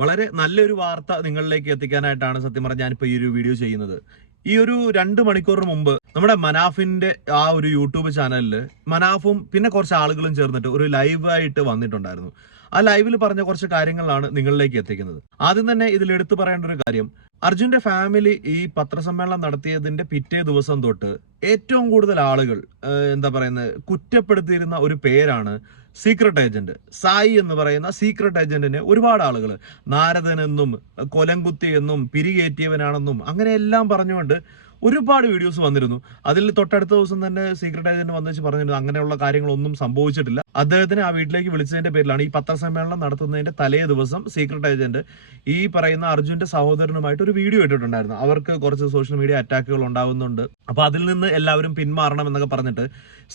വളരെ നല്ലൊരു വാർത്ത നിങ്ങളിലേക്ക് എത്തിക്കാനായിട്ടാണ് സത്യം പറഞ്ഞാൽ ഞാനിപ്പോൾ ഈ ഒരു വീഡിയോ ചെയ്യുന്നത്. ഈ ഒരു രണ്ട് മണിക്കൂർ മുമ്പ് നമ്മുടെ മനാഫിന്റെ ആ ഒരു യൂട്യൂബ് ചാനലിൽ മനാഫും പിന്നെ കുറച്ച് ആളുകളും ചേർന്നിട്ട് ഒരു ലൈവായിട്ട് വന്നിട്ടുണ്ടായിരുന്നു. ആ ലൈവിൽ പറഞ്ഞ കുറച്ച് കാര്യങ്ങളാണ് നിങ്ങളിലേക്ക് എത്തിക്കുന്നത്. ആദ്യം തന്നെ ഇതിൽ എടുത്തു പറയേണ്ട ഒരു കാര്യം അർജുന്റെ ഫാമിലി ഈ പത്രസമ്മേളനം നടത്തിയതിന്റെ പിറ്റേ ദിവസം തൊട്ട് ഏറ്റവും കൂടുതൽ ആളുകൾ എന്താ പറയുന്നത് കുറ്റപ്പെടുത്തിയിരുന്ന ഒരു പേരാണ് സീക്രട്ട് ഏജന്റ് സായി എന്ന് പറയുന്ന സീക്രട്ട് ഏജന്റിനെ ഒരുപാട് ആളുകൾ നാരദനെന്നും കൊലംകുത്തി എന്നും പിരികേറ്റിയവനാണെന്നും അങ്ങനെ എല്ലാം പറഞ്ഞുകൊണ്ട് ഒരുപാട് വീഡിയോസ് വന്നിരുന്നു. അതിൽ തൊട്ടടുത്ത ദിവസം തന്നെ സീക്രട്ട് ഏജന്റ് വന്നു പറഞ്ഞിരുന്നു. അങ്ങനെയുള്ള കാര്യങ്ങളൊന്നും സംഭവിച്ചിട്ടില്ല. അദ്ദേഹത്തിന് ആ വീട്ടിലേക്ക് വിളിച്ചതിന്റെ പേരിലാണ് ഈ പത്രസമ്മേളനം നടത്തുന്നതിന്റെ തലേ ദിവസം സീക്രട്ട് ഏജന്റ് ഈ പറയുന്ന അർജുന്റെ സഹോദരനുമായിട്ട് ഒരു വീഡിയോ ഇട്ടിട്ടുണ്ടായിരുന്നു. അവർക്ക് കുറച്ച് സോഷ്യൽ മീഡിയ അറ്റാക്കുകൾ ഉണ്ടാവുന്നുണ്ട്. അപ്പൊ അതിൽ നിന്ന് എല്ലാവരും പിന്മാറണം എന്നൊക്കെ പറഞ്ഞിട്ട്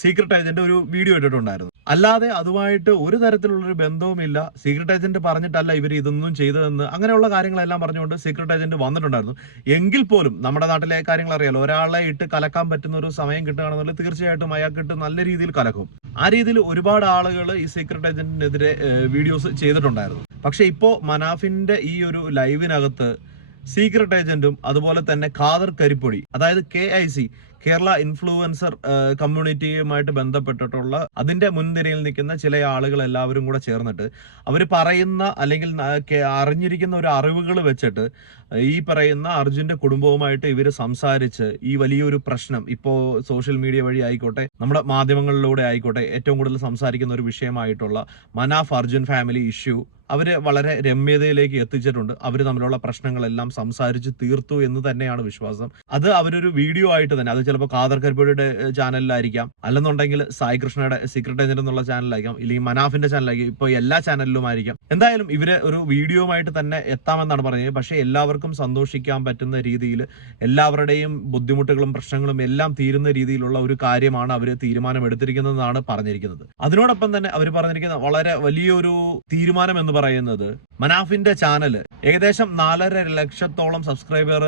സീക്രട്ട് ഏജന്റ് ഒരു വീഡിയോ ഇട്ടിട്ടുണ്ടായിരുന്നു. അല്ലാതെ അതുമായിട്ട് ഒരു തരത്തിലുള്ള ഒരു ബന്ധവുമില്ല. സീക്രട്ട് ഏജന്റ് പറഞ്ഞിട്ടല്ല ഇവർ ഇതൊന്നും ചെയ്തതെന്ന്. അങ്ങനെയുള്ള കാര്യങ്ങളെല്ലാം പറഞ്ഞുകൊണ്ട് സീക്രട്ട് ഏജന്റ് വന്നിട്ടുണ്ടായിരുന്നു. എങ്കിൽ പോലും നമ്മുടെ നാട്ടിലെ കാര്യങ്ങൾ അറിയാലോ ഒരാളെ ഇട്ട് കലക്കാൻ പറ്റുന്ന ഒരു സമയം കിട്ടുകയാണെന്നുള്ള തീർച്ചയായിട്ടും അയാൾക്ക് ഇട്ട് നല്ല രീതിയിൽ കലക്കും. ആ രീതിയിൽ ഒരുപാട് ആളുകൾ ഈ സീക്രട്ട് ഏജന്റിനെതിരെ വീഡിയോസ് ചെയ്തിട്ടുണ്ടായിരുന്നു. പക്ഷെ ഇപ്പോൾ മനാഫിന്റെ ഈ ഒരു ലൈവിനകത്ത് സീക്രട്ട് ഏജന്റും അതുപോലെ തന്നെ ഖാദർ കരിപ്പൊടി അതായത് K I C Kerala influencer കമ്മ്യൂണിറ്റിയുമായിട്ട് ബന്ധപ്പെട്ടിട്ടുള്ള അതിന്റെ മുൻനിരയിൽ നിൽക്കുന്ന ചില ആളുകൾ എല്ലാവരും കൂടെ ചേർന്നിട്ട് അവർ പറയുന്ന അല്ലെങ്കിൽ അറിഞ്ഞിരിക്കുന്ന ഒരു അറിവുകൾ വെച്ചിട്ട് ഈ പറയുന്ന അർജുന്റെ കുടുംബവുമായിട്ട് ഇവർ സംസാരിച്ച് ഈ വലിയൊരു പ്രശ്നം ഇപ്പോൾ സോഷ്യൽ മീഡിയ വഴി ആയിക്കോട്ടെ നമ്മുടെ മാധ്യമങ്ങളിലൂടെ ആയിക്കോട്ടെ ഏറ്റവും കൂടുതൽ സംസാരിക്കുന്ന ഒരു വിഷയമായിട്ടുള്ള മനാഫ് അർജുൻ ഫാമിലി ഇഷ്യൂ അവർ വളരെ രമ്യതയിലേക്ക് എത്തിച്ചിട്ടുണ്ട്. അവർ തമ്മിലുള്ള പ്രശ്നങ്ങളെല്ലാം സംസാരിച്ച് തീർത്തു എന്ന് തന്നെയാണ് വിശ്വാസം. അത് അവരൊരു വീഡിയോ ആയിട്ട് തന്നെ അത് ചിലപ്പോൾ കാദർ കരിപ്പയുടെ ചാനലിലായിരിക്കാം. അല്ലെന്നുണ്ടെങ്കിൽ സായി കൃഷ്ണയുടെ സീക്രട്ട് ഏജന്റ് എന്നുള്ള ചാനലിലായിരിക്കാം. ഇല്ലെങ്കിൽ മനാഫിന്റെ ചാനലായിരിക്കും ഇപ്പോൾ എല്ലാ ചാനലിലും ആയിരിക്കാം എന്തായാലും ഇവർ ഒരു വീഡിയോയുമായിട്ട് തന്നെ എത്താമെന്നാണ് പറഞ്ഞത് പക്ഷേ എല്ലാവർക്കും സന്തോഷിക്കാൻ പറ്റുന്ന രീതിയിൽ എല്ലാവരുടെയും ബുദ്ധിമുട്ടുകളും പ്രശ്നങ്ങളും എല്ലാം തീരുന്ന രീതിയിലുള്ള ഒരു കാര്യമാണ് അവർ തീരുമാനമെടുത്തിരിക്കുന്നതെന്നാണ് പറഞ്ഞിരിക്കുന്നത്. അതിനോടൊപ്പം തന്നെ അവർ പറഞ്ഞിരിക്കുന്ന വളരെ വലിയൊരു തീരുമാനം എന്ന് പറയുന്നത് മനാഫിന്റെ ചാനൽ ഏകദേശം നാലര ലക്ഷത്തോളം സബ്സ്ക്രൈബർ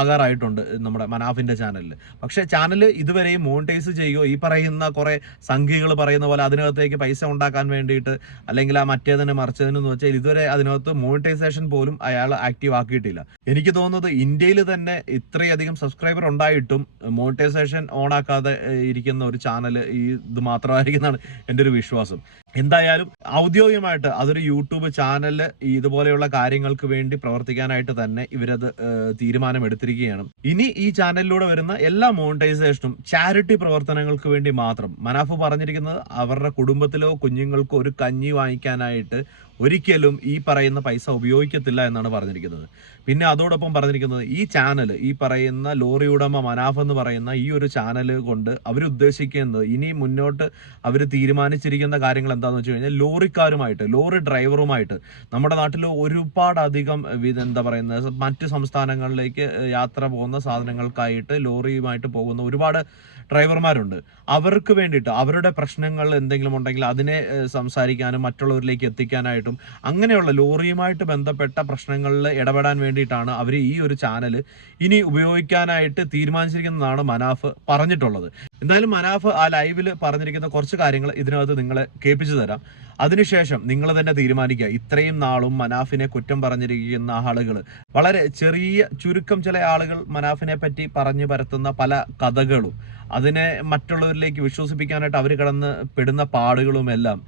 ആകാറായിട്ടുണ്ട് നമ്മുടെ മനാഫിന്റെ ചാനലിൽ പക്ഷെ ചാനൽ ഇതുവരെയും മോണിറ്റൈസ് ചെയ്യുകയോ ഈ പറയുന്ന കുറെ സംഖ്യകൾ പറയുന്ന പോലെ അതിനകത്തേക്ക് പൈസ ഉണ്ടാക്കാൻ വേണ്ടിയിട്ട് അല്ലെങ്കിൽ ആ മറ്റേതിന് മറിച്ചതിന് എന്ന് വെച്ചാൽ ഇതുവരെ അതിനകത്ത് മോണിറ്റൈസേഷൻ പോലും അയാൾ ആക്റ്റീവ് ആക്കിയിട്ടില്ല. എനിക്ക് തോന്നുന്നത് ഇന്ത്യയിൽ തന്നെ ഇത്രയധികം സബ്സ്ക്രൈബർ ഉണ്ടായിട്ടും മോണിറ്റൈസേഷൻ ഓൺ ആക്കാതെ ഇരിക്കുന്ന ഒരു ചാനൽ ഈ ഇത് മാത്രമായിരിക്കുന്നതാണ് എന്റെ ഒരു വിശ്വാസം. എന്തായാലും ഔദ്യോഗികമായിട്ട് അതൊരു യൂട്യൂബ് ചാനൽ ഇതുപോലെയുള്ള കാര്യങ്ങൾക്ക് വേണ്ടി പ്രവർത്തിക്കാനായിട്ട് തന്നെ ഇവരത് തീരുമാനമെടുത്തിരിക്കുകയാണ്. ഇനി ഈ ചാനലിലൂടെ വരുന്ന എല്ലാ മോണിറ്റൈസേഷനും ചാരിറ്റി പ്രവർത്തനങ്ങൾക്ക് വേണ്ടി മാത്രം. മനാഫ് പറഞ്ഞിരിക്കുന്നത് അവരുടെ കുടുംബത്തിലോ കുഞ്ഞുങ്ങൾക്കോ ഒരു കഞ്ഞി വാങ്ങിക്കാനായിട്ട് ഒരിക്കലും ഈ പറയുന്ന പൈസ ഉപയോഗിക്കത്തില്ല എന്നാണ് പറഞ്ഞിരിക്കുന്നത്. പിന്നെ അതോടൊപ്പം പറഞ്ഞിരിക്കുന്നത് ഈ ചാനൽ ഈ പറയുന്ന ലോറി ഉടമ മനാഫ് എന്ന് പറയുന്ന ഈ ഒരു ചാനൽ കൊണ്ട് അവരുദ്ദേശിക്കുന്നത് ഇനി മുന്നോട്ട് അവർ തീരുമാനിച്ചിരിക്കുന്ന കാര്യങ്ങൾ എന്താണെന്ന് വെച്ച് കഴിഞ്ഞാൽ ലോറിക്കാരുമായിട്ട് ലോറി ഡ്രൈവറുമായിട്ട് നമ്മുടെ നാട്ടിൽ ഒരുപാടധികം എന്താ പറയുന്നത് മറ്റ് സംസ്ഥാനങ്ങളിലേക്ക് യാത്ര പോകുന്ന സാധനങ്ങൾക്കായിട്ട് ലോറിയുമായിട്ട് പോകുന്ന ഒരുപാട് ഡ്രൈവർമാരുണ്ട്. അവർക്ക് വേണ്ടിയിട്ട് അവരുടെ പ്രശ്നങ്ങൾ എന്തെങ്കിലും ഉണ്ടെങ്കിൽ അതിനെ സംസാരിക്കാനും മറ്റുള്ളവരിലേക്ക് എത്തിക്കാനായിട്ടും അങ്ങനെയുള്ള ലോറിയുമായിട്ട് ബന്ധപ്പെട്ട പ്രശ്നങ്ങളിൽ ഇടപെടാൻ വേണ്ടിയിട്ടാണ് അവർ ഈ ഒരു ചാനൽ ഇനി ഉപയോഗിക്കാനായിട്ട് തീരുമാനിച്ചിരിക്കുന്നതാണ് മനാഫ് പറഞ്ഞിട്ടുള്ളത്. എന്തായാലും മനാഫ് ആ ലൈവിൽ പറഞ്ഞിരിക്കുന്ന കുറച്ച് കാര്യങ്ങൾ ഇതിനകത്ത് നിങ്ങളെ കേൾപ്പിച്ചു തരാം. അതിനുശേഷം നിങ്ങൾ തന്നെ തീരുമാനിക്കുക ഇത്രയും നാളും മനാഫിനെ കുറ്റം പറഞ്ഞിരിക്കുന്ന ആളുകൾ വളരെ ചെറിയ ചുരുക്കം ചില ആളുകൾ മനാഫിനെ പറ്റി പറഞ്ഞു പരത്തുന്ന പല കഥകളും. അതിനെ മറ്റുള്ളവരിലേക്ക് വിശ്വസിപ്പിക്കാനായിട്ട് അവർ കടന്ന് പെടുന്ന പാടുകളും എല്ലാം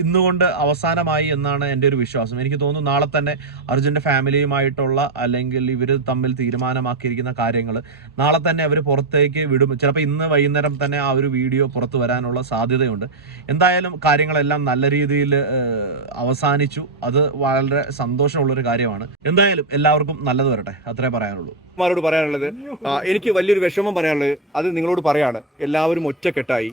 ഇന്നുകൊണ്ട് അവസാനമായി എന്നാണ് എന്റെ ഒരു വിശ്വാസം. എനിക്ക് തോന്നുന്നു നാളെ തന്നെ അർജുന്റെ ഫാമിലിയുമായിട്ടുള്ള അല്ലെങ്കിൽ ഇവർ തമ്മിൽ തീരുമാനമാക്കിയിരിക്കുന്ന കാര്യങ്ങൾ നാളെ തന്നെ അവർ പുറത്തേക്ക് വിടും. ചിലപ്പോൾ ഇന്ന് വൈകുന്നേരം തന്നെ ആ ഒരു വീഡിയോ പുറത്തു വരാനുള്ള സാധ്യതയുണ്ട്. എന്തായാലും കാര്യങ്ങളെല്ലാം നല്ല രീതിയിൽ അവസാനിച്ചു. അത് വളരെ സന്തോഷമുള്ളൊരു കാര്യമാണ്. എന്തായാലും എല്ലാവർക്കും നല്ലത് വരട്ടെ. അത്രേ പറയാനുള്ളൂ. മാരോട് പറയാനുള്ളത് എനിക്ക് വലിയൊരു വിഷമം പറയാനുള്ളത് അത് നിങ്ങളോട് പറയാണ്. എല്ലാവരും ഒറ്റക്കെട്ടായി.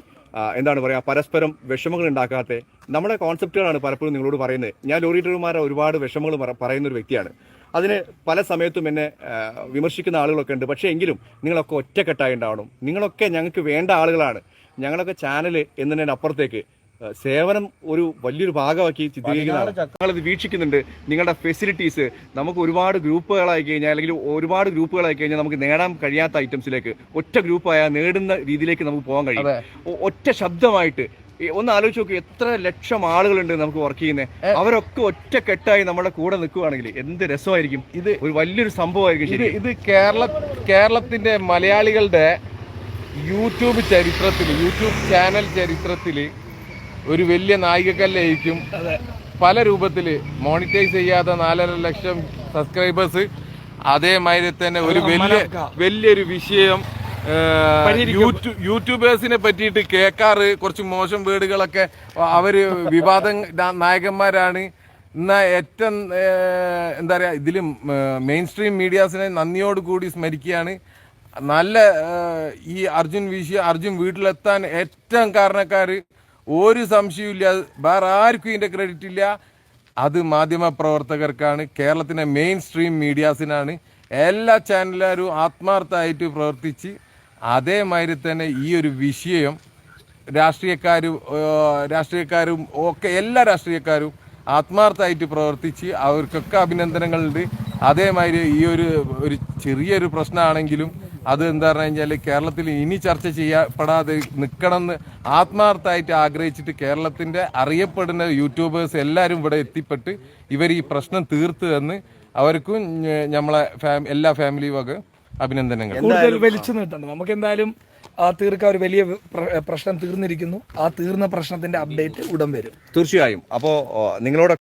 എന്താണ് പറയുക പരസ്പരം വിഷമങ്ങൾ ഉണ്ടാക്കാത്ത. നമ്മുടെ കോൺസെപ്റ്റുകളാണ് പലപ്പോഴും നിങ്ങളോട് പറയുന്നത്. ഞാൻ ലോറി ഡ്രൈവർമാരെ ഒരുപാട് വിഷമങ്ങൾ പറയുന്ന ഒരു വ്യക്തിയാണ്. അതിന് പല സമയത്തും എന്നെ വിമർശിക്കുന്ന ആളുകളൊക്കെ ഉണ്ട്. പക്ഷേ എങ്കിലും നിങ്ങളൊക്കെ ഒറ്റക്കെട്ടായി ഉണ്ടാവണം. നിങ്ങളൊക്കെ ഞങ്ങൾക്ക് വേണ്ട ആളുകളാണ്. ഞങ്ങളൊക്കെ ചാനൽ എന്നതിനപ്പുറത്തേക്ക് സേവനം ഒരു വലിയൊരു ഭാഗമാക്കി ചിത്രീകരിക്കുന്നതാണ്. ഞങ്ങളിത് വീക്ഷിക്കുന്നുണ്ട്. നിങ്ങളുടെ ഫെസിലിറ്റീസ് നമുക്ക് ഒരുപാട് ഗ്രൂപ്പുകളായി കഴിഞ്ഞാൽ അല്ലെങ്കിൽ ഒരുപാട് ഗ്രൂപ്പുകളായി കഴിഞ്ഞാൽ നമുക്ക് നേടാൻ കഴിയാത്ത ഐറ്റംസിലേക്ക് ഒറ്റ ഗ്രൂപ്പായാൽ നേടുന്ന രീതിയിലേക്ക് നമുക്ക് പോകാൻ കഴിയും. ഒറ്റ ശബ്ദമായിട്ട് ഒന്ന് ആലോചിച്ച് നോക്കി എത്ര ലക്ഷം ആളുകളുണ്ട് നമുക്ക് വർക്ക് ചെയ്യുന്നത് അവരൊക്കെ ഒറ്റ കെട്ടായി നമ്മുടെ കൂടെ നിൽക്കുകയാണെങ്കിൽ എന്ത് രസമായിരിക്കും? ഇത് ഒരു വലിയൊരു സംഭവമായിരിക്കും ഇത് ശരി ഇത് കേരള കേരളത്തിന്റെ മലയാളികളുടെ യൂട്യൂബ് ചരിത്രത്തിൽ യൂട്യൂബ് ചാനൽ ചരിത്രത്തിൽ ഒരു വലിയ നായികക്കല്ലായിരിക്കും പല രൂപത്തിൽ മോണിറ്റൈസ് ചെയ്യാത്ത നാലര ലക്ഷം സബ്സ്ക്രൈബേഴ്സ് അതേമാതിരി തന്നെ ഒരു വലിയ വലിയൊരു വിഷയം യൂട്യൂബേഴ്സിനെ പറ്റിയിട്ട് കേൾക്കാറ് കുറച്ച് മോശം വേർഡുകളൊക്കെ അവർ വിവാദ നായകന്മാരാണ്. എന്നാ ഏറ്റവും എന്താ പറയാ ഇതിലും മെയിൻ സ്ട്രീം മീഡിയാസിനെ നന്ദിയോട് കൂടി സ്മരിക്കുകയാണ്. നല്ല ഈ അർജുൻ വിഷയം അർജുൻ വീട്ടിലെത്താൻ ഏറ്റവും കാരണക്കാര് ഒരു സംശയമില്ല വേറെ ആർക്കും ഇതിന്റെ ക്രെഡിറ്റ് ഇല്ല. അത് മാധ്യമ പ്രവർത്തകർക്കാണ്. കേരളത്തിലെ മെയിൻ സ്ട്രീം മീഡിയാസിനാണ് എല്ലാ ചാനലുകാരും ആത്മാർത്ഥമായിട്ട് പ്രവർത്തിച്ച് അതേമാതിരി തന്നെ ഈ ഒരു വിഷയം രാഷ്ട്രീയക്കാരും രാഷ്ട്രീയക്കാരും ഒക്കെ എല്ലാ രാഷ്ട്രീയക്കാരും ആത്മാർത്ഥമായിട്ട് പ്രവർത്തിച്ച് അവർക്കൊക്കെ അഭിനന്ദനങ്ങളുണ്ട്. അതേമാതിരി ഈ ഒരു ഒരു ചെറിയൊരു പ്രശ്നമാണെങ്കിലും അത് എന്താ പറഞ്ഞു കഴിഞ്ഞാൽ കേരളത്തിൽ ഇനി ചർച്ച ചെയ്യപ്പെടാതെ നിൽക്കണം എന്ന് ആത്മാർത്ഥമായിട്ട് ആഗ്രഹിച്ചിട്ട് കേരളത്തിന്റെ അറിയപ്പെടുന്ന യൂട്യൂബേഴ്സ് എല്ലാവരും ഇവിടെ എത്തിപ്പെട്ട് ഇവർ ഈ പ്രശ്നം തീർത്തു എന്ന് അവർക്കും നമ്മളെ ഫാമി എല്ലാ ഫാമിലി വക അഭിനന്ദനങ്ങൾ. കൂടുതൽ വലിച്ചു നീട്ടണം നമുക്ക് എന്തായാലും ആ തീർക്കാൻ ഒരു വലിയ പ്രശ്നം തീർന്നിരിക്കുന്നു. ആ തീർന്ന പ്രശ്നത്തിന്റെ അപ്ഡേറ്റ് ഉടൻ വരും. തീർച്ചയായും. അപ്പോൾ നിങ്ങളോട്